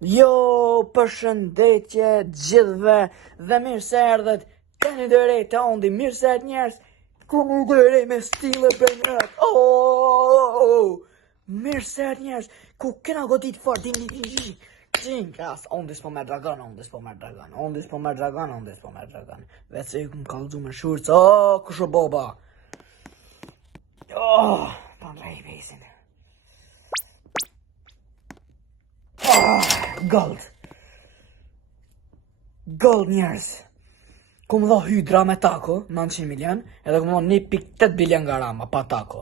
Jo, përshëndetje gjithve dhe mirë se erdhët të një dëre të ondi, mirë se erdhët njerës, ku një dëre me stile për njërët, mirë se erdhët njerës, ku kena godit fort, Qinkas, ondis po me dragon, vetë se ju këmë kalëzu me shurës, kusho boba, ta ndrej i besin. Gold njerës. Kumë dho hydra me tako, 900 milion, edhe kumë dho 1.8 bilion nga rama, pa tako.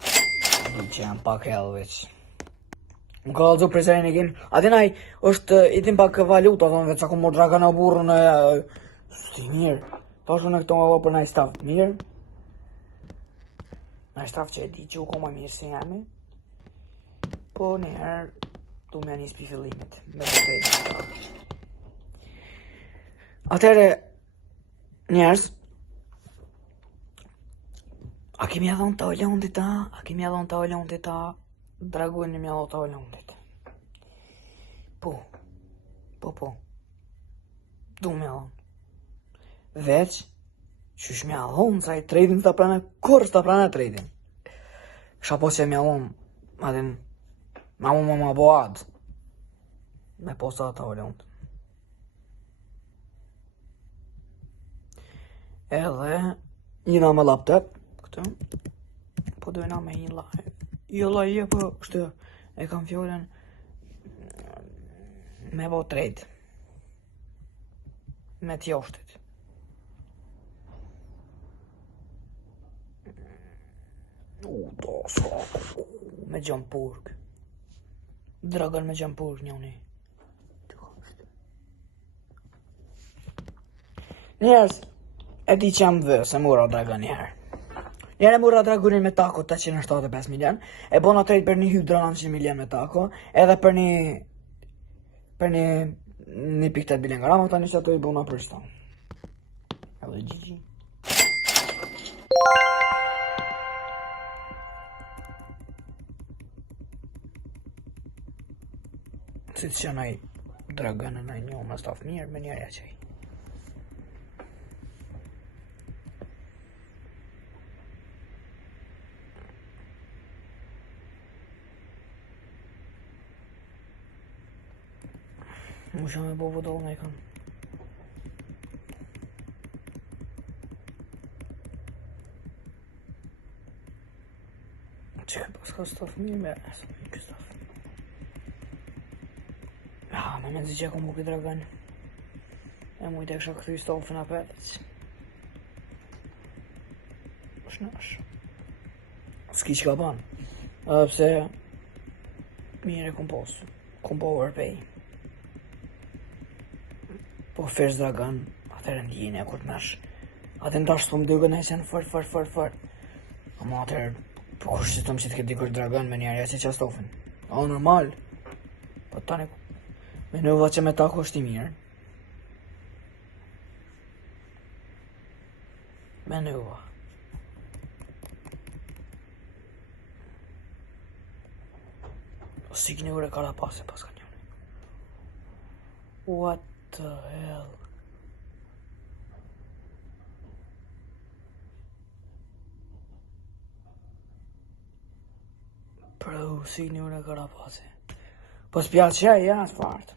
Di që jam pak helveq. Më ka alëzu prezerin e game. Adinaj, është itin pak valuta, thonë, veç ako më draga në burën e... Sti mirë. Pashu në këto më vë për naj staf. Mirë. Naj staf që e di që u koma mirë si jemi. Po njëherë, du me anis pi fillimit. Me të trejtë. Atere, njerës, a kemi adhon të olondit ta, draguin një mjallot të olondit. Po, du me adhon. Veç, qysh me adhon, sa i trading të prane, kur s'ta prane trading. Kësha po që me adhon, adin, ma bo ad, me posta të olondit. Edhe, jina me laptop, këtë, po dojna me një live. Jo live, po, kështë, e kam fjollën, me bo trade, me t'joshtit. Da, s'ka, me Gjamburg. Dragon me Gjamburg, njëni. Njerës, e di që jam dhe, se mura dragon njëherë. Njëherë mura dragonin me tako 875 milion, e bona trade për një hydra 900 milion me tako, edhe për një 1.8 bilion nga rama, ta një që ato i bona për shto. Edhe GG. Si të që naj dragon e naj një me staf mirë, me njerëja qej. Mu që me bo vëdoll me i kam. Që pas ka staf mirë me kë staf. Me në zi që kom buki dragon. E mujtë e kësha këthy stafën apet. Shnash. S'ki që ka ban. Pse mire kom pos. Kom po overpay. Po first dragon, atër ndjine e kur t'mesh. Atër ndash të më dyrgën e qenë fort. Ama atër, po kur shqitëm që t'ke dikur dragon me njerëja që qastofën. O, normal. Po tani, me nëva që me tako është i mirë. Me nëva. Si kënë ure karapase pas ka njënë. What the hell? Bro, si kënë ure karapase. Po s'pja qaj, ja, s'part.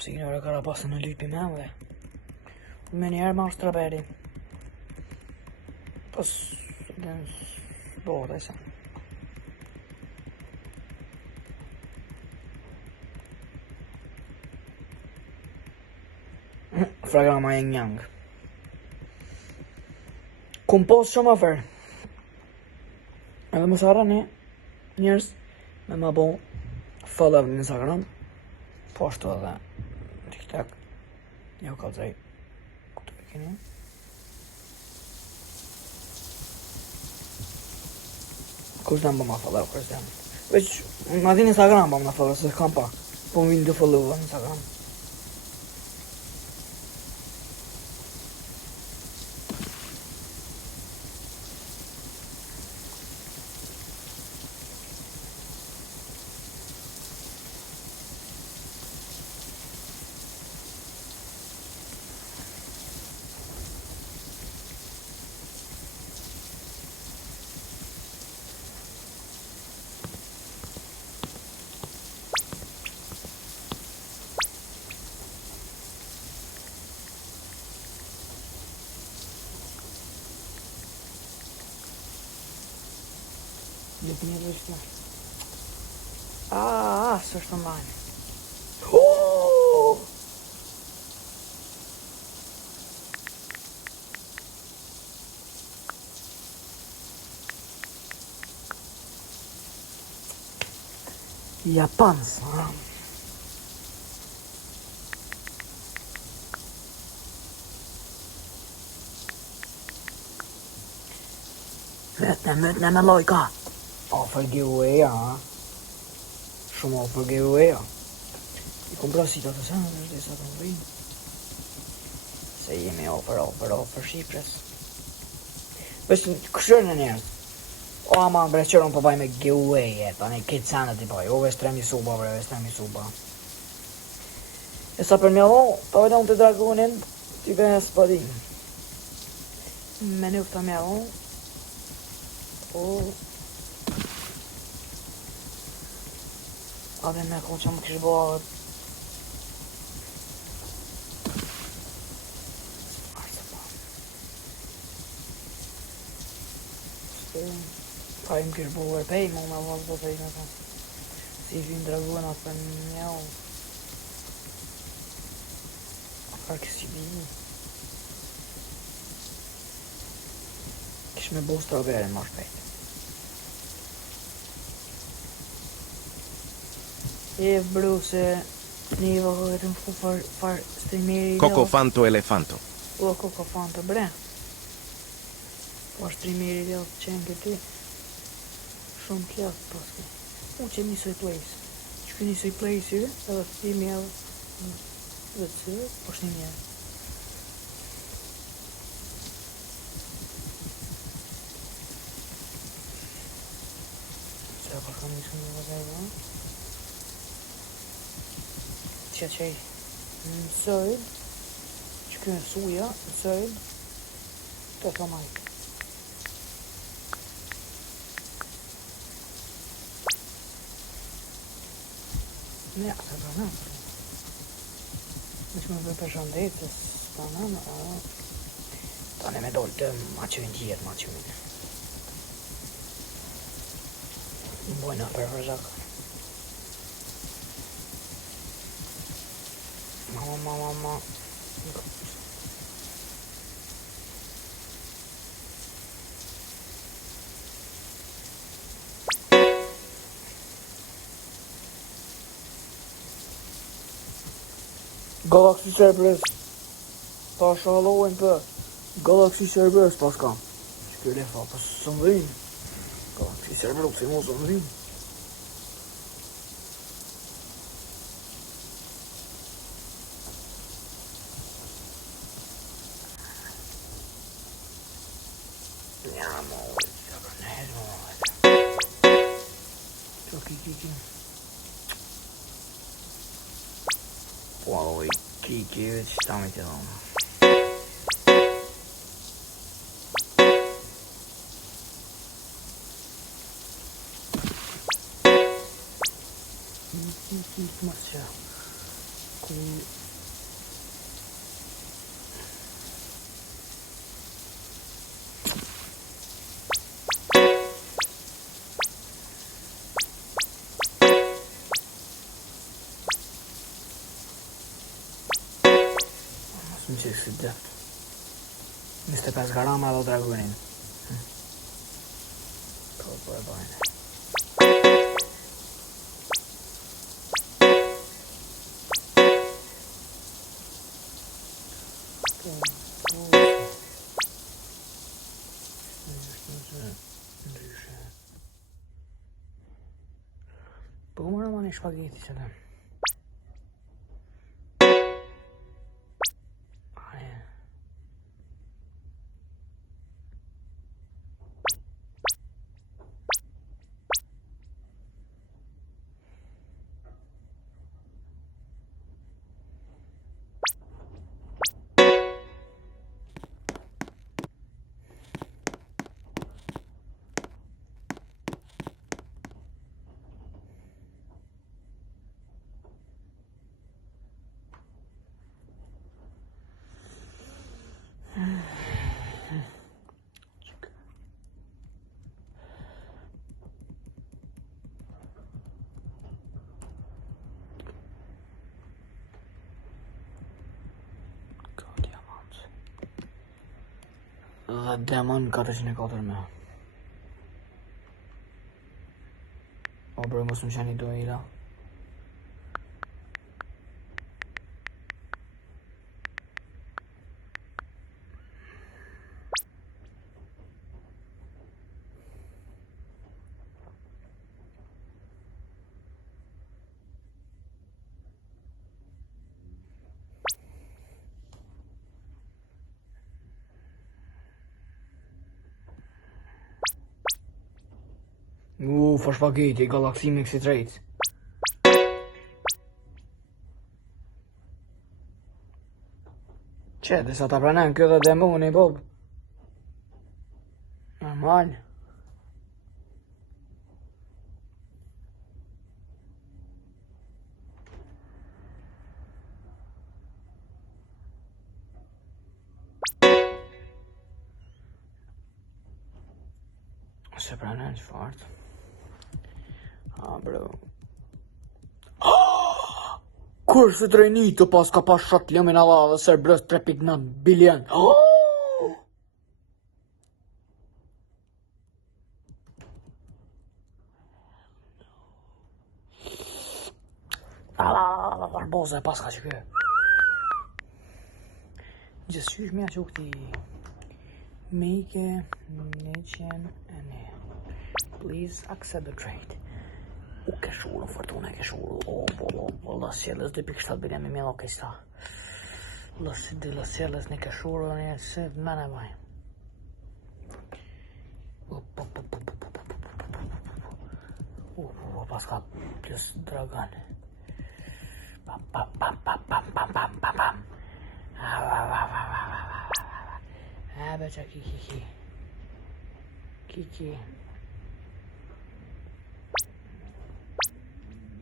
Si kënë ure karapase në lypi me dhe. Me njerë ma është traberi. Pas, dhe se. Fragama e njang. Kum pos shumë afer. Edhe më sara një njerës me ma bo follow në Instagram. Po ashtu edhe TikTok. Jo ka zaj. Këtë e keni? Kush në më follow, kush në Veç, ma di në Instagram pa më në follow, se kam pa. Po më vinë të follow në Instagram. Lep një rështë. Së është online. Japans, ha? Vetë në me lojka. Offer giveaway, ha? Shumë offer giveaway, ha? I kom prasit atë sanë, është dhe sa të më vinë. Se jemi offer Shqipres. Vështë këshërë në njerës. O ama breqërën po baj me giveaway e, tani këtë sanë t'i baj. O vesh 3.000 suba, bre, vesh 3.000 suba. E sa për mjavo, ta vedon të dragonin, t'i bëhe spadin. Me nuk të mjavo. O... Ade me ko që më kishë bëhat. Pa im kishë bëhet pej, më me vazë do të i me ta. Si vinë draguan atë për mjau. Akar kësi bini. Kishë me bëhë strawberry më shpejt. E bro se një vëgët më fu far streameri Cocofanto elefanto. O Cocofanto bre. Po streameri dhe të qenë këti. Shumë pjatë paske. Që njësoj place. Që kë njësoj place i edhe të ti mjellë dhe të sërë, po shtë një mjellë. Se pa kam njësë në vëzaj dhe. Qej në sëjt, që kjo në suja, në sëjt, të të majtë. Ja, se të në, në që më për shëndetës, të në, ta në me dollë të maqëvin tjetë, maqëvin. Në bojna për vërzakë. Mama. Galaxy Cerberus. Ta shalojnë për Galaxy Cerberus pas kam. Që kjo lefa pas së më vinë. Galaxy Cerberus si mu së më vinë. Wow, Kiki, që ta me të dhonë. Kiki, mas që. Më që kështë dëft. 25 garama dhe dragonin. Ko po e bajnë. një shpageti që të. Dhe Demon 404 me. O bro, mos më qeni do ila. For shpageti, Galaxy Mix It Rates. Që, dhe sa ta pranem kjo dhe demoni, Bob. Normal. Se pranem që fart. Bro. Kur se trejni të pas ka pas shat lëmin Allah dhe ser brës 3.9 bilion. Barboza e pas ka që kë. Gjithë qysh mja që këti. Make nation and please accept the trade. Che solo, fortuna che solo. La Sieles 2.7 bilion me mjelo kësta. La Sieles një ke solo, një se mene vaj. Pas ka plus dragon. Pam. Beqa Kiki.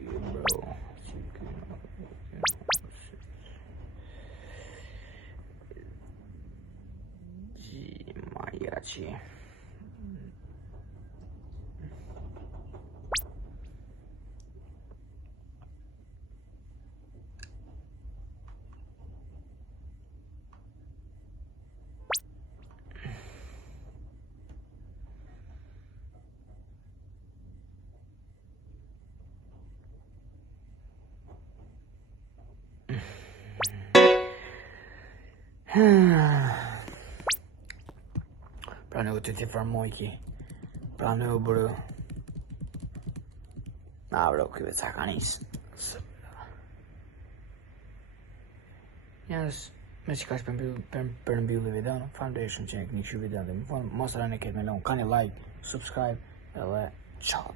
Bro. Mariachi. Pra në u të farmoj ki. Pra në u bro. Bro, këve të sakanis. Njerës, me që ka që për mbyllu video, foundation që në këni video dhe më fond, mos rënë e këtë me lonë, ka një like, subscribe, edhe ciao.